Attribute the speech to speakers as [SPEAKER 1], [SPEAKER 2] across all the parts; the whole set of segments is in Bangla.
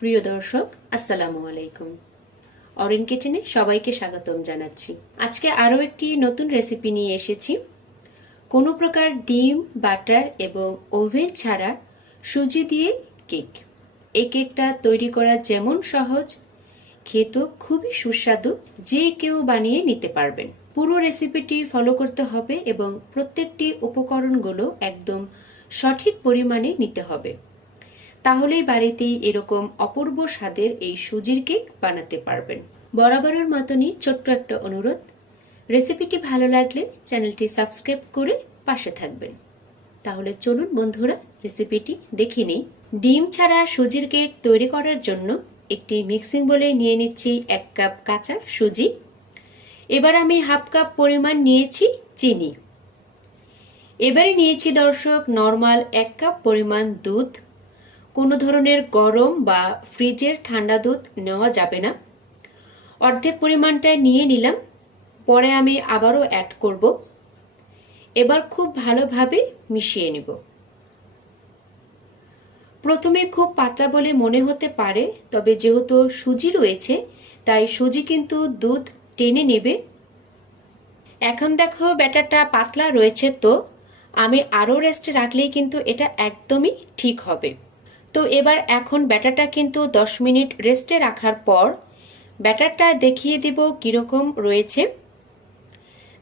[SPEAKER 1] প্রিয় দর্শক, আসসালামু আলাইকুম। অরেন কিচেনে সবাইকে স্বাগতম জানাচ্ছি। আজকে আরও একটি নতুন রেসিপি নিয়ে এসেছি। কোনো প্রকার ডিম, বাটার এবং ওভেন ছাড়া সুজি দিয়ে কেক। এই কেকটা তৈরি করা যেমন সহজ, খেতেও খুবই সুস্বাদু, যে কেউ বানিয়ে নিতে পারবেন। পুরো রেসিপিটি ফলো করতে হবে এবং প্রত্যেকটি উপকরণগুলো একদম সঠিক পরিমাণে নিতে হবে। তাহলেই বাড়িতেই এরকম অপূর্ব স্বাদের এই সুজির কেক বানাতে পারবেন। বরাবরের মতনই ছোট্ট একটা অনুরোধ। রেসিপিটি ভালো লাগলে চ্যানেলটি সাবস্ক্রাইব করে পাশে থাকবেন। তাহলে চলুন বন্ধুরা, রেসিপিটি দেখে নিই। ডিম ছাড়া সুজির কেক তৈরি করার জন্য একটি মিক্সিং বলে নিয়ে নিচ্ছি এক কাপ কাঁচা সুজি। এবার আমি হাফ কাপ পরিমাণ নিয়েছি চিনি। এবারে নিয়েছি দর্শক নর্মাল এক কাপ পরিমাণ দুধ। কোনো ধরনের গরম বা ফ্রিজের ঠান্ডা দুধ নেওয়া যাবে না। অর্ধেক পরিমাণটা নিয়ে নিলাম, পরে আমি আবারও অ্যাড করব। এবার খুব ভালোভাবে মিশিয়ে নেব। প্রথমে খুব পাতলা বলে মনে হতে পারে, তবে যেহেতু সুজি রয়েছে, তাই সুজি কিন্তু দুধ টেনে নেবে। এখন দেখো ব্যাটারটা পাতলা রয়েছে তো, আমি আরও রেস্টে রাখলেই কিন্তু এটা একদমই ঠিক হবে। তো এবার এখন ব্যাটারটা কিন্তু 10 মিনিট রেস্টে রাখার পর ব্যাটারটা দেখিয়ে দিব কীরকম রয়েছে।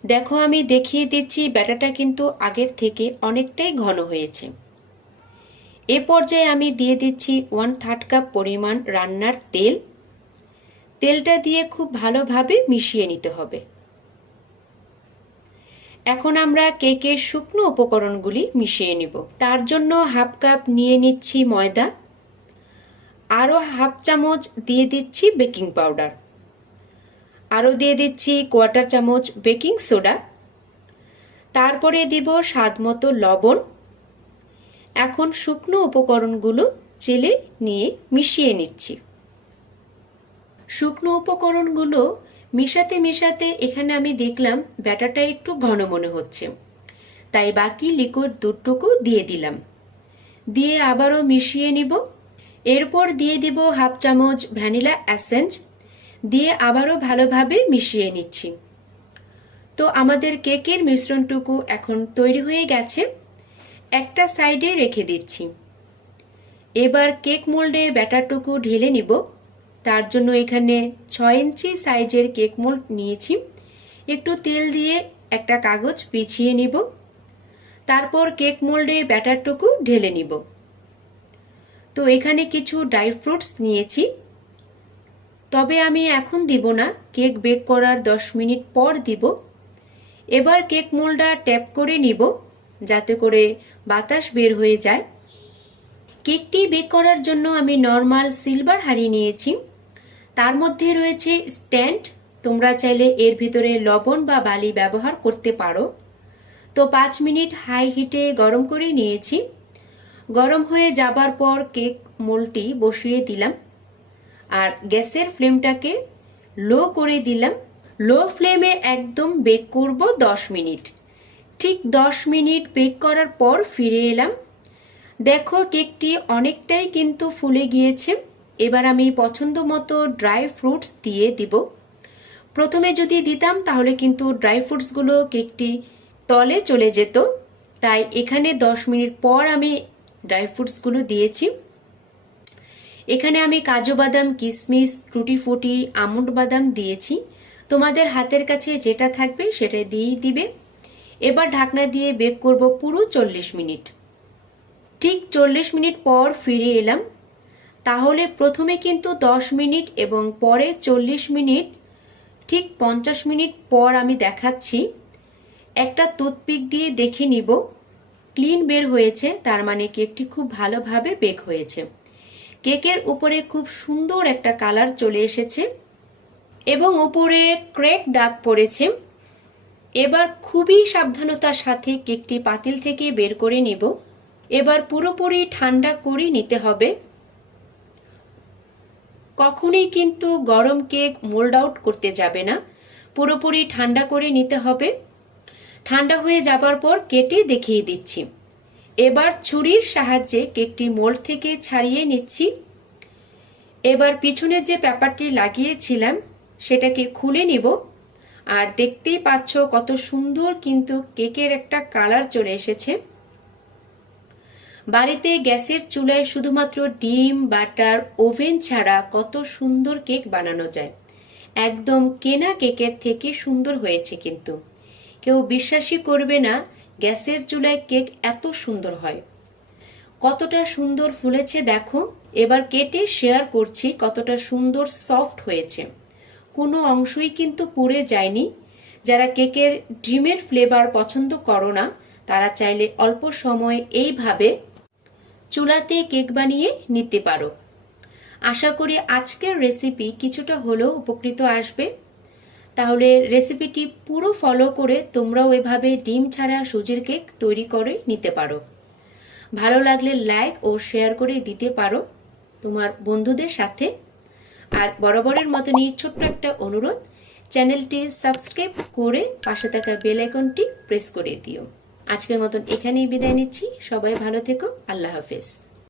[SPEAKER 1] দেখো আমি দেখিয়ে দিচ্ছি ব্যাটারটা কিন্তু আগের থেকে অনেকটাই ঘন হয়েছে। এ পর্যায়ে আমি দিয়ে দিচ্ছি ওয়ান থার্ড কাপ পরিমাণ রান্নার তেল। তেলটা দিয়ে খুব ভালোভাবে মিশিয়ে নিতে হবে। এখন আমরা কেকের শুকনো উপকরণগুলি মিশিয়ে নিব। তার জন্য হাফ কাপ নিয়ে নিচ্ছি ময়দা। আরও হাফ চামচ দিয়ে দিচ্ছি বেকিং পাউডার। আরও দিয়ে দিচ্ছি কোয়ার্টার চামচ বেকিং সোডা। তারপরে দিব স্বাদ মতো লবণ। এখন শুকনো উপকরণগুলো চেলে নিয়ে মিশিয়ে নিচ্ছি। শুকনো উপকরণগুলো মিশাতে মিশাতে এখানে আমি দেখলাম ব্যাটারটা একটু ঘন মনে হচ্ছে। তাই বাকি লিকুইড দুধটুকু দিয়ে দিলাম। দিয়ে আবারও মিশিয়ে নিব। এরপর দিয়ে দিব হাফ চামচ ভ্যানিলা অ্যাসেঞ্জ দিয়ে আবারও ভালোভাবে মিশিয়ে নিচ্ছি। তো আমাদের কেকের মিশ্রণটুকু এখন তৈরি হয়ে গেছে। একটা সাইডে রেখে দিচ্ছি। এবার কেক মোল্ডে ব্যাটারটুকু ঢেলে নিব। তার জন্য এখানে ছয় ইঞ্চি সাইজের কেক মোল্ড নিয়েছি। একটু তেল দিয়ে একটা কাগজ পিছিয়ে নিব। তারপর কেক মোল্ডে ব্যাটারটুকু ঢেলে নিব। তো এখানে কিছু ড্রাই ফ্রুটস নিয়েছি। তবে আমি এখন দিব না, কেক বেক করার দশ মিনিট পর দিব। এবার কেক মোল্ডটা ট্যাপ করে নিব, যাতে করে বাতাস বের হয়ে যায়। কেকটি বেক করার জন্য আমি নর্মাল সিলভার হাঁড়ি নিয়েছি। তার মধ্যে রয়েছে স্ট্যান্ড। তোমরা চাইলে এর ভিতরে লবণ বা বালি ব্যবহার করতে পারো। তো পাঁচ মিনিট হাই হিটে গরম করে নিয়েছি। গরম হয়ে যাবার পর কেক মোলটি বসিয়ে দিলাম। আর গ্যাসের ফ্লেমটাকে লো করে দিলাম। লো ফ্লেমে একদম বেক করব দশ মিনিট। ঠিক দশ মিনিট বেক করার পর ফিরে এলাম। দেখো কেকটি অনেকটাই কিন্তু ফুলে গিয়েছে। এবার আমি পছন্দ মতো ড্রাই ফ্রুটস দিয়ে দিব। প্রথমে যদি দিতাম, তাহলে কিন্তু ড্রাই ফ্রুটসগুলো কেকটি তলে চলে যেত। তাই এখানে দশ মিনিট পর আমি ড্রাই ফ্রুটসগুলো দিয়েছি। এখানে আমি কাজু বাদাম কিশমিশ টুটি ফুটি, আমন্ড বাদাম দিয়েছি। তোমাদের হাতের কাছে যেটা থাকবে সেটা দিয়েই দিবে। এবার ঢাকনা দিয়ে বেক করব পুরো চল্লিশ মিনিট। ঠিক চল্লিশ মিনিট পর ফিরে এলাম। তাহলে প্রথমে কিন্তু দশ মিনিট এবং পরে চল্লিশ মিনিট, ঠিক পঞ্চাশ মিনিট পর আমি দেখাচ্ছি। একটা টুথপিক দিয়ে দেখে নিব। ক্লিন বের হয়েছে, তার মানে কেকটি খুব ভালোভাবে বেক হয়েছে। কেকের উপরে খুব সুন্দর একটা কালার চলে এসেছে এবং উপরে ক্রেক দাগ পড়েছে। এবার খুবই সাবধানতার সাথে কেকটি পাতিল থেকে বের করে নিব। এবার পুরোপুরি ঠান্ডা করে নিতে হবে। কখনোই কিন্তু গরম কেক মোল্ড আউট করতে যাবে না। পুরোপুরি ঠান্ডা করে নিতে হবে। ঠান্ডা হয়ে যাবার পর কেটে দেখিয়ে দিচ্ছি। এবার ছুরির সাহায্যে কেকটি মোল্ড থেকে ছাড়িয়ে নিচ্ছি। এবার পিছনে যে পেপারটি লাগিয়েছিলাম, সেটাকে খুলে নিব। আর দেখতেই পাচ্ছ কত সুন্দর কিন্তু কেকের একটা কালার চলে এসেছে। বাড়িতে গ্যাসের চুলায় শুধুমাত্র ডিম, বাটার, ওভেন ছাড়া কত সুন্দর কেক বানানো যায়। একদম কেনা কেকের থেকে সুন্দর হয়েছে কিন্তু। কেউ বিশ্বাসই করবে না গ্যাসের চুলায় কেক এত সুন্দর হয়। কতটা সুন্দর ফুলেছে দেখো। এবার কেটে শেয়ার করছি কতটা সুন্দর সফট হয়েছে। কোনো অংশই কিন্তু পুড়ে যায়নি। যারা কেকের ডিমের ফ্লেভার পছন্দ করো না, তারা চাইলে অল্প সময়ে এইভাবে চুলাতে কেক বানিয়ে নিতে পারো। আশা করি আজকের রেসিপি কিছুটা হলেও উপকৃত আসবে। তাহলে রেসিপিটি পুরো ফলো করে তোমরাও এভাবে ডিম ছাড়া সুজির কেক তৈরি করে নিতে পারো। ভালো লাগলে লাইক ও শেয়ার করে দিতে পারো তোমার বন্ধুদের সাথে। আর বরাবরের মতনই ছোট্ট একটা অনুরোধ, চ্যানেলটি সাবস্ক্রাইব করে পাশে থাকা বেল আইকনটি প্রেস করে দিও। আজকের মতন এখানেই বিদায় নিচ্ছি। সবাই ভালো থেকো। আল্লাহ হাফেজ।